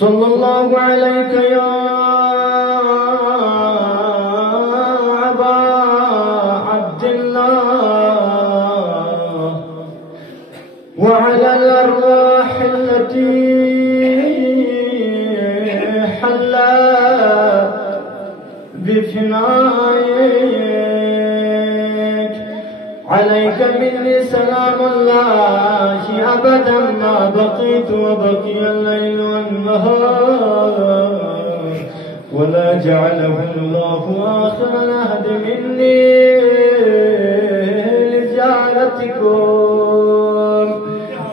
صلى الله عليك يا أبا عبد الله وعلى الأرواح التي حلت بفنائك. عليك مني سلام الله أبدا ما بقيت وبقي الليل والنهار، ولا جعله الله آخر العهد مني لزيارتكم.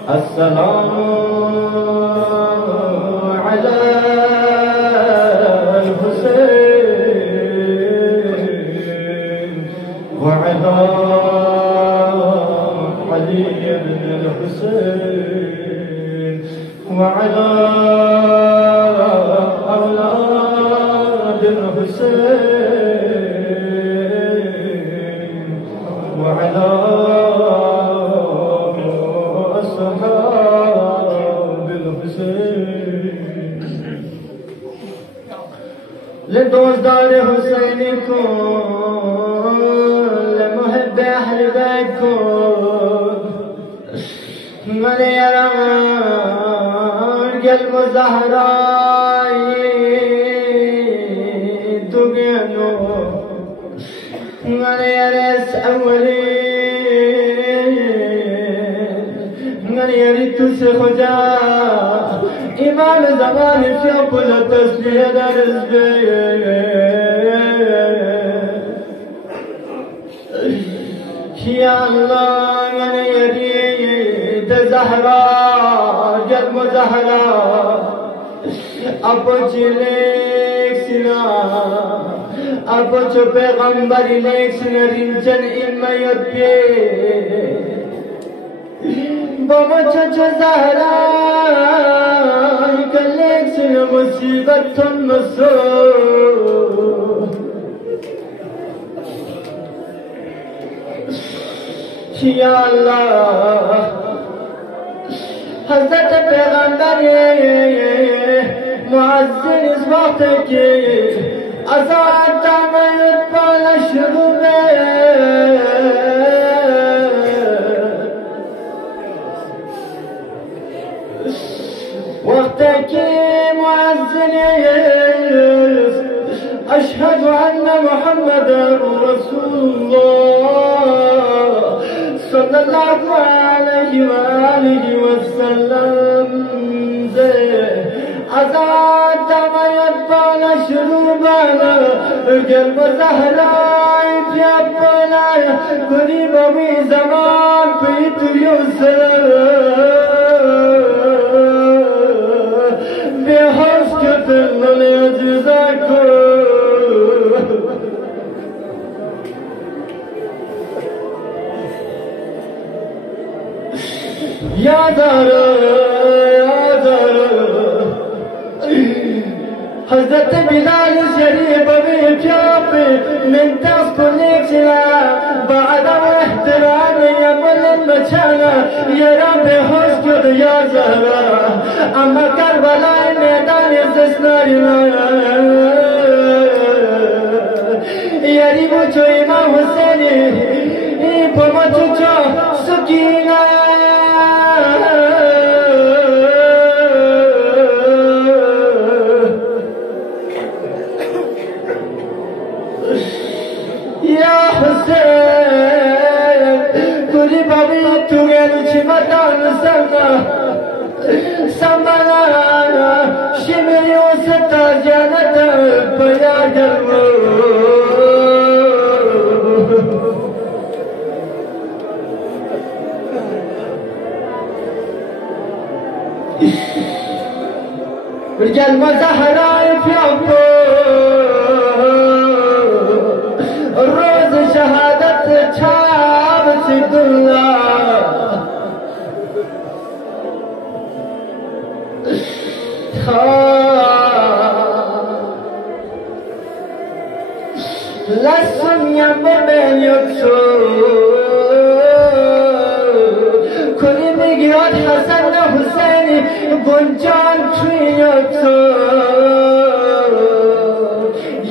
السلام على الحسين وعلى علي بن الحسين وعلى أولاد الحسين وعلى أصحاب الحسين. لدوزدار حسينكم لمحب أهل بيتكم من يرى قلب زهراء تقينو من يرس أولين من يريد تسخجا إمام زمان في أقل تسبيح الرزبين. يا الله من يريد زهراء قلب زهراء أبو جليك سنا أبو جو پیغمبر ليك سنا رنجن إما يبي بابا جو زهراء كليك سنا مصيبة مسور. يا الله حضرت پیغمبر معزز اس وقت کی ازاد دامت پالا شروع وقت کی معزز اشهد ان محمد رسول الله صلى الله عليه وآله وسلم. أزاد دمايت بالا شروبانا قلب زهراء في بالا قريب من زمان بيت يوسف بحرص كتر من يجزاكم. يا زهرا يا زهرا حضرت بلال شريف بيجاب من تصفلك سلا بعد احترام يا بلد مچانا يا رب حسكر يا زهرا اما كربلاء ميدان استثناء يا ريبو جو امام حسين پما جو سكينة Sambala shimiri usata janata payadaru رجال مزهراء في عبو الروز شهادة شعب سيد الله لسن يمبن يكسو كل مجرد حسن حسين گنجان کریتو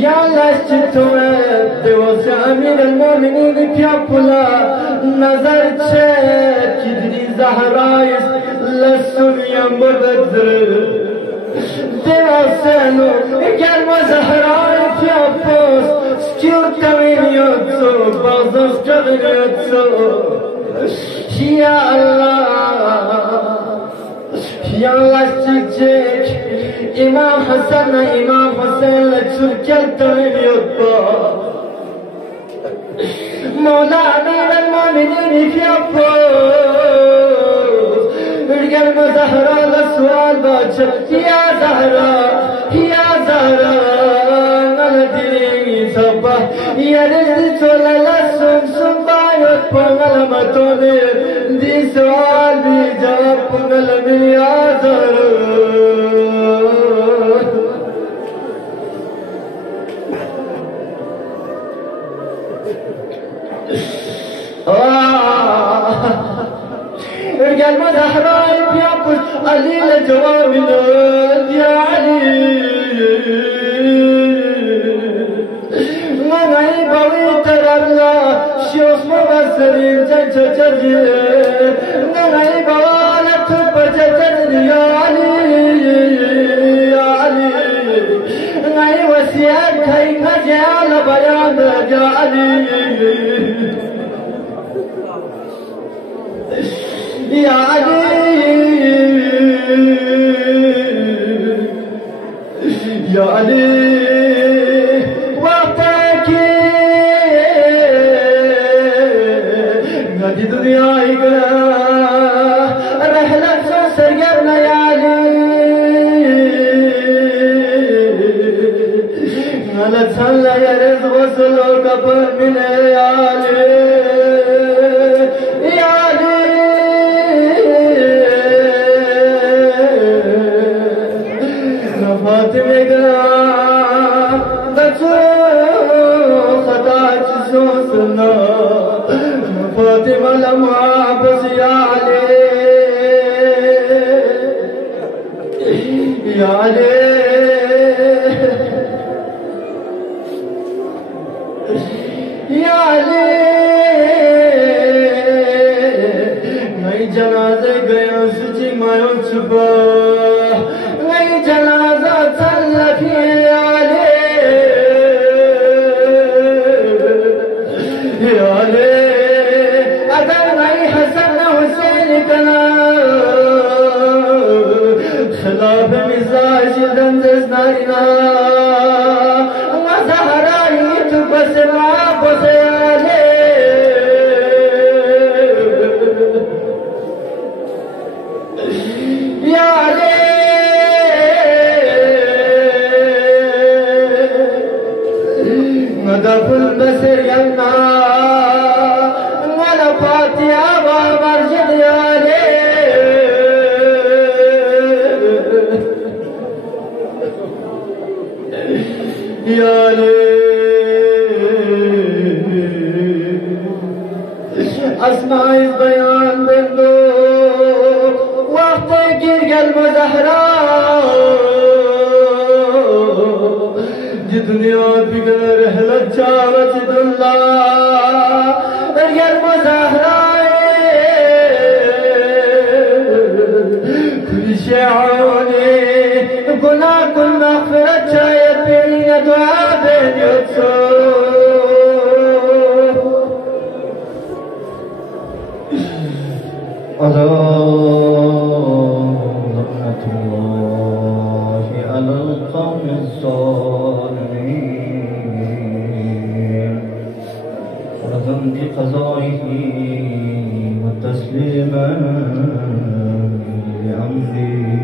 یا لشتو دوز امیر المؤمنین پیاپولا نظر چه کدری زهرایس لسویا مبدر دوازنو گرم زهرای پیاپوس سکیو تمینیتو بازوس کبینیتو یا الله çiçek İmam Hasan'la Türkel tanıyordu Mevla Amir'el Mu'minin yapıyoruz Ürgelme Zahra'la sual bahçe Ya Zahra Nala dilini sabah Yarızı çolala sumsum bayot Pongala matone Di sual bir cevap Pongala bir ya Zahra Gelme Zahra'yı yapış Ali ile cevabını Ya Ali Manayı bavi tararla Şiosma basarım can çocacı Manayı bavala tıbba çocacı Ya Ali Manayı vasiyat kayınca ceala bayanı Ya Ali Ya Ali Ya Ali Vaktaki Nadi dünyayı Rehlet son sergerle Ya Ali Nalet sanla yeriz Vosulu kapı mine Ya Ali Fatime da tu khata chizosna Fatime lama bas ya Ali Ya Ali Ya Ali nahi janaze gaya suchi mayo chupa nahi janaza challa fi Ali Ya Ali agar nahi Hasan Hussein kana khilaf mizaj dandas narina wa zahrai tu basma basale Ya Ali Madaful basir yanna wala fatiha wa marjid Ya Ali Ya Ali Asma-i bayan bendo Vakti girgel Zahra Di dünya bilir rehlet çağret idullah Ergel Zahra Kuli şe'uni Günah kul mağfiret şayet birine dua beniyorsun لعنة الله على القوم الظالمين رضا بقضائه وتسليما لأمره